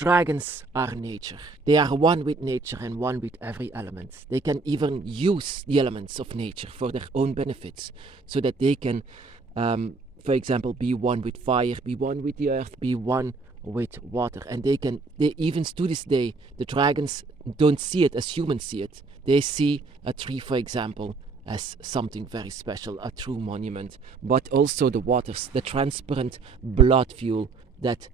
Dragons are nature. They are one with nature and one with every element. They can even use the elements of nature for their own benefits, so that they can, for example, be one with fire, be one with the earth, be one with water. And they even to this day, the dragons don't see it as humans see it. They see a tree, for example, as something very special, a true monument, but also the waters, the transparent blood fuel that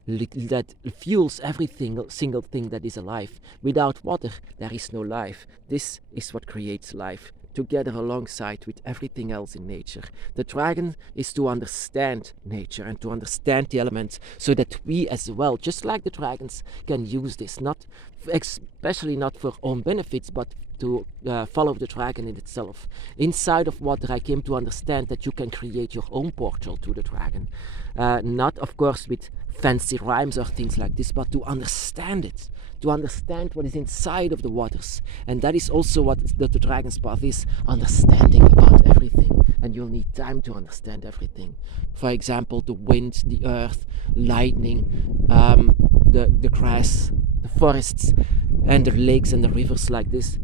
fuels every single thing that is alive. Without water, there is no life. This is what creates life, together alongside with everything else in nature. The dragon is to understand nature and to understand the elements, so that we as well, just like the dragons, can use this, not especially not for own benefits, but to follow the dragon in itself. Inside of water, I came to understand that you can create your own portal to the dragon. Not, of course, with fancy rhymes or things like this, but to understand it, to understand what is inside of the waters. And that is also what the dragon's path is, understanding about everything. And you'll need time to understand everything. For example, the wind, the earth, lightning, the grass, the forests, and the lakes and the rivers like this.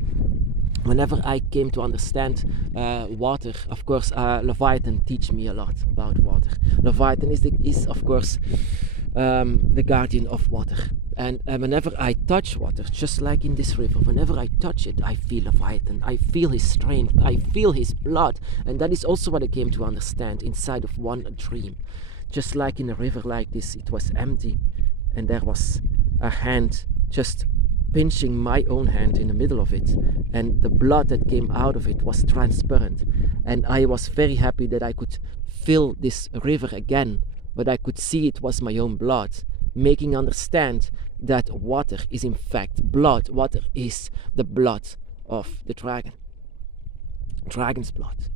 Whenever I came to understand water, of course, Leviathan teach me a lot about water. Leviathan is of course, the guardian of water. And whenever I touch water, just like in this river, whenever I touch it, I feel Leviathan. I feel his strength. I feel his blood. And that is also what I came to understand inside of one dream. Just like in a river like this, it was empty. And there was a hand just pinching my own hand in the middle of it, and the blood that came out of it was transparent. And I was very happy that I could fill this river again, but I could see it was my own blood, making understand that water is in fact blood. Water is the blood of the dragon. Dragon's blood.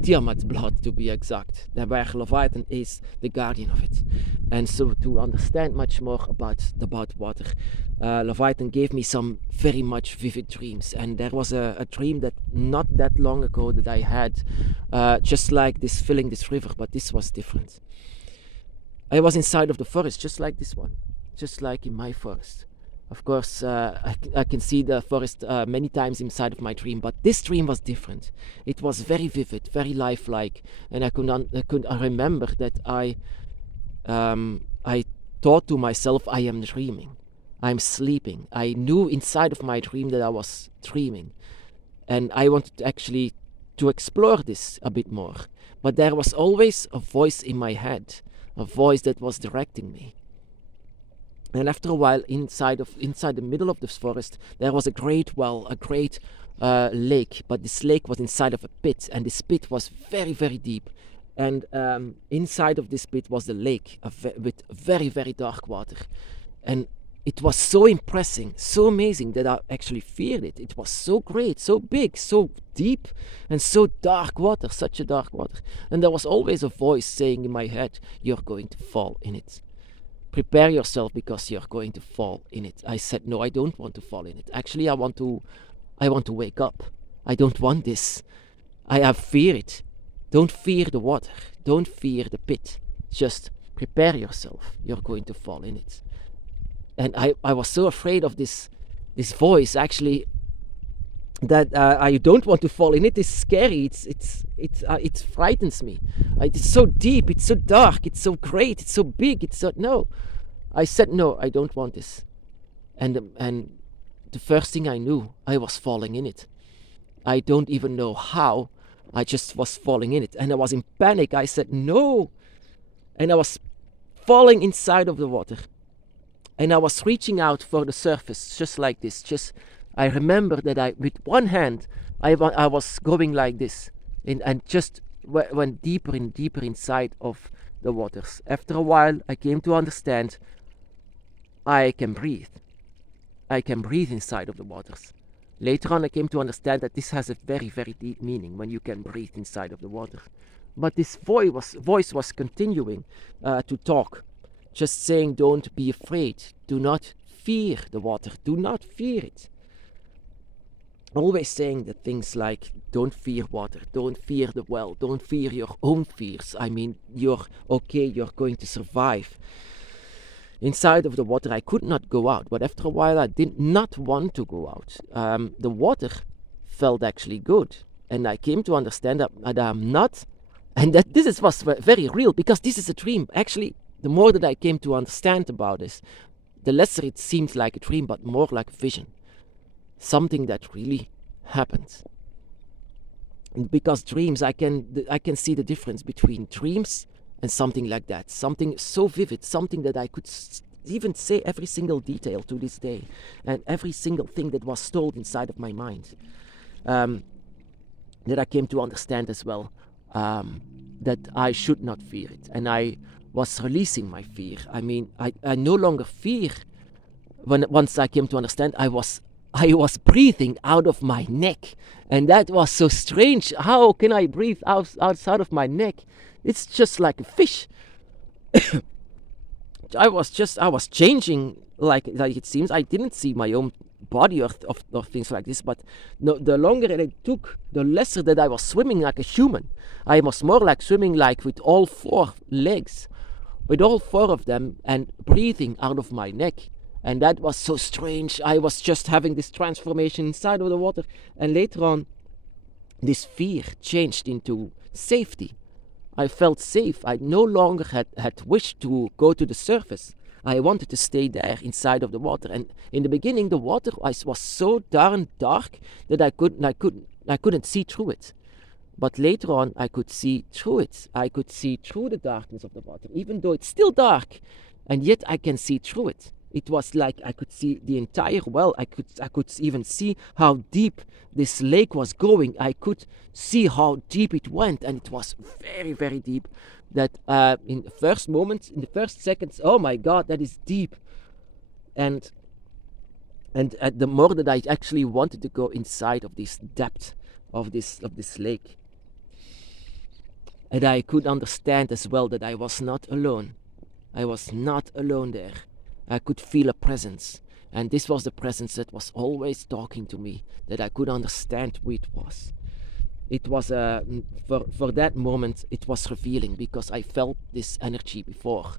Tiamat's blood, to be exact, where Leviathan is the guardian of it. And so to understand much more about water, Leviathan gave me some very much vivid dreams. And there was a dream that not that long ago that I had, just like this, filling this river, but this was different. I was inside of the forest, just like this one, just like in my forest. Of course, I can see the forest many times inside of my dream, but this dream was different. It was very vivid, very lifelike, and I remember that I thought to myself, I am dreaming, I'm sleeping. I knew inside of my dream that I was dreaming, and I wanted actually to explore this a bit more. But there was always a voice in my head, a voice that was directing me. And after a while, inside the middle of this forest, there was a great well, a great lake. But this lake was inside of a pit, and this pit was very, very deep. And inside of this pit was the lake with very, very dark water. And it was so impressive, so amazing that I actually feared it. It was so great, so big, so deep, and so dark water, such a dark water. And there was always a voice saying in my head, "You're going to fall in it. Prepare yourself because you're going to fall in it." I said, "No, I don't want to fall in it. Actually, I want to wake up. I don't want this. I have fear it. Don't fear the water. Don't fear the pit. Just prepare yourself. You're going to fall in it." And I was so afraid of this voice, actually, that I don't want to fall in it. It's scary. It frightens me. It's so deep. It's so dark. It's so great. It's so big. No. I said, "No, I don't want this." And the first thing I knew, I was falling in it. I don't even know how. I just was falling in it, and I was in panic. I said, "No," and I was falling inside of the water, and I was reaching out for the surface, just like this. I remember that with one hand, I was going like this, and just went deeper and deeper inside of the waters. After a while, I came to understand I can breathe. I can breathe inside of the waters. Later on, I came to understand that this has a very, very deep meaning when you can breathe inside of the water. But this voice was continuing to talk, just saying, "Don't be afraid. Do not fear the water. Do not fear it." Always saying the things like, "Don't fear water, don't fear the well, don't fear your own fears. I mean, you're okay, you're going to survive." inside of the water. I could not go out, but after a while I did not want to go out. The water felt actually good, and I came to understand that I'm not, and that was very real, because this is a dream. Actually, the more that I came to understand about this, the lesser it seemed like a dream, but more like a vision, something that really happened. Because dreams, I can see the difference between dreams and something like that, something so vivid, something that I could even say every single detail to this day, and every single thing that was stored inside of my mind, that I came to understand as well, that I should not fear it, and I was releasing my fear. I mean, I no longer fear. Once I came to understand, I was breathing out of my neck, and that was so strange. How can I breathe outside of my neck? It's just like a fish. I was changing, like it seems. I didn't see my own body or things like this, but no, the longer it took, the lesser that I was swimming like a human. I was more like swimming like with all four legs, with all four of them, and breathing out of my neck. And that was so strange. I was just having this transformation inside of the water, and later on this fear changed into safety. I felt safe. I no longer had wished to go to the surface. I wanted to stay there inside of the water. And in the beginning, the water was so darn dark that I couldn't see through it. But later on, I could see through it. I could see through the darkness of the water, even though it's still dark, and yet I can see through it. It was like I could see the entire well. I could even see how deep this lake was going. I could see how deep it went, and it was very, very deep. That in the first moments, in the first seconds, oh my God, that is deep. And the more that I actually wanted to go inside of this depth of this lake, and I could understand as well that I was not alone. I was not alone there. I could feel a presence, and this was the presence that was always talking to me, that I could understand who it was. It was for that moment, it was revealing, because I felt this energy before,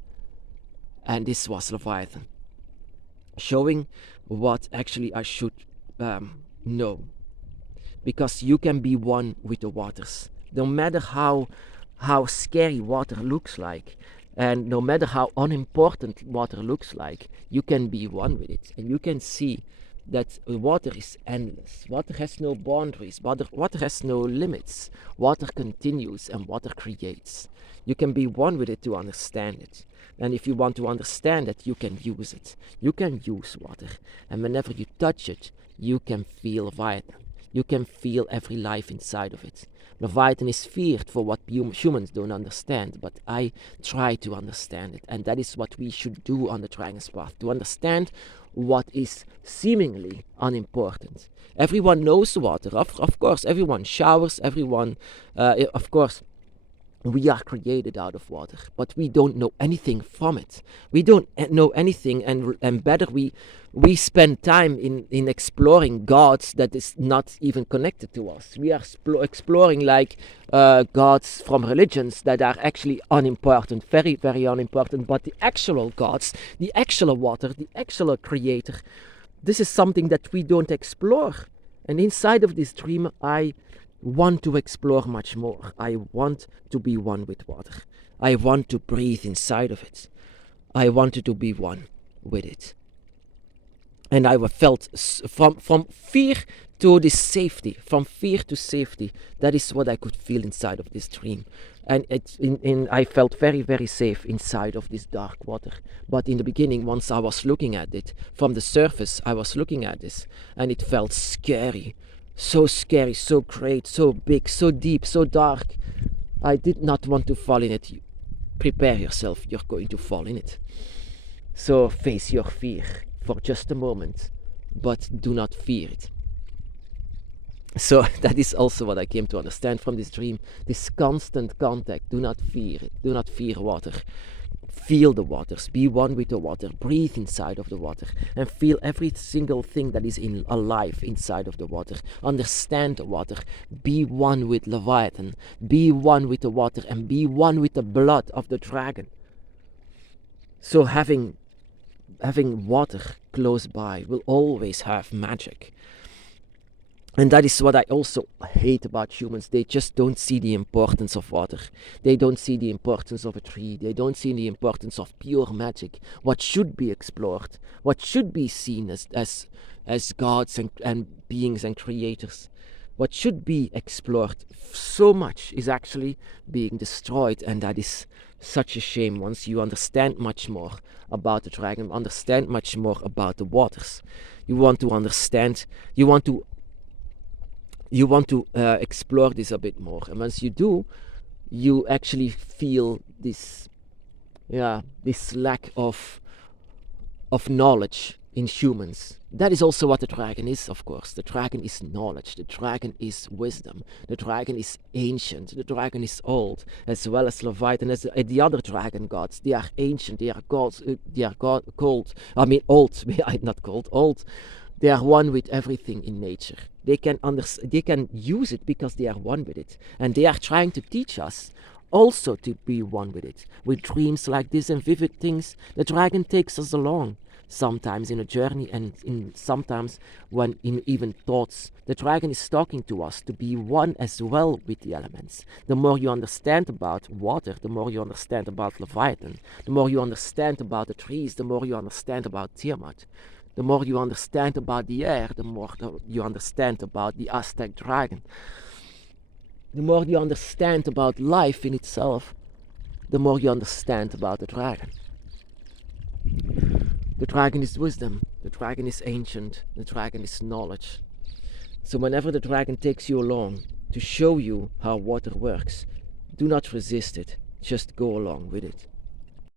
and this was Leviathan, showing what actually I should know, because you can be one with the waters, no matter how scary water looks like. And no matter how unimportant water looks like, you can be one with it. And you can see that water is endless. Water has no boundaries. Water has no limits. Water continues, and water creates. You can be one with it to understand it. And if you want to understand it, you can use it. You can use water. And whenever you touch it, you can feel Leviathan. You can feel every life inside of it. Leviathan is feared for what humans don't understand, but I try to understand it, and that is what we should do on the Dragon's Path, to understand what is seemingly unimportant. Everyone knows water, of course, everyone showers, everyone, of course, we are created out of water, but we don't know anything from it. We don't know anything, and better we spend time in exploring gods that is not even connected to us. We are exploring like gods from religions that are actually unimportant, very, very unimportant. But the actual gods, the actual water, the actual creator, this is something that we don't explore. And inside of this dream, I want to explore much more. I want to be one with water. I want to breathe inside of it. I wanted to be one with it. And I felt from fear to this safety, from fear to safety. That is what I could feel inside of this dream. And I felt very, very safe inside of this dark water. But in the beginning, once I was looking at it, from the surface, I was looking at this, and it felt scary. So scary, so great, so big, so deep, so dark. I did not want to fall in it. Prepare yourself, you're going to fall in it. So face your fear for just a moment, but do not fear it. So that is also what I came to understand from this dream. This constant contact. Do not fear it. Do not fear water. Feel the waters, be one with the water, breathe inside of the water, and feel every single thing that is alive inside of the water. Understand the water, be one with Leviathan, be one with the water, and be one with the blood of the dragon. So having having water close by will always have magic. And that is what I also hate about humans. They just don't see the importance of water. They don't see the importance of a tree. They don't see the importance of pure magic. What should be explored, what should be seen as gods and beings and creators. What should be explored so much is actually being destroyed, and that is such a shame. Once you understand much more about the dragon, understand much more about the waters, you want to understand, you want to explore this a bit more, and once you do, you actually feel this lack of knowledge in humans. That is also what the dragon is, of course. The dragon is knowledge, the dragon is wisdom, the dragon is ancient, the dragon is old, as well as Leviathan, as the other dragon gods. They are ancient, they are gods, old, not cold, old. They are one with everything in nature. They can use it because they are one with it. And they are trying to teach us also to be one with it. With dreams like this and vivid things, the dragon takes us along. Sometimes in a journey, and sometimes when in even thoughts. The dragon is talking to us to be one as well with the elements. The more you understand about water, the more you understand about Leviathan. The more you understand about the trees, the more you understand about Tiamat. The more you understand about the air, the more you understand about the Aztec dragon. The more you understand about life in itself, the more you understand about the dragon. The dragon is wisdom, the dragon is ancient, the dragon is knowledge. So whenever the dragon takes you along to show you how water works, do not resist it, just go along with it.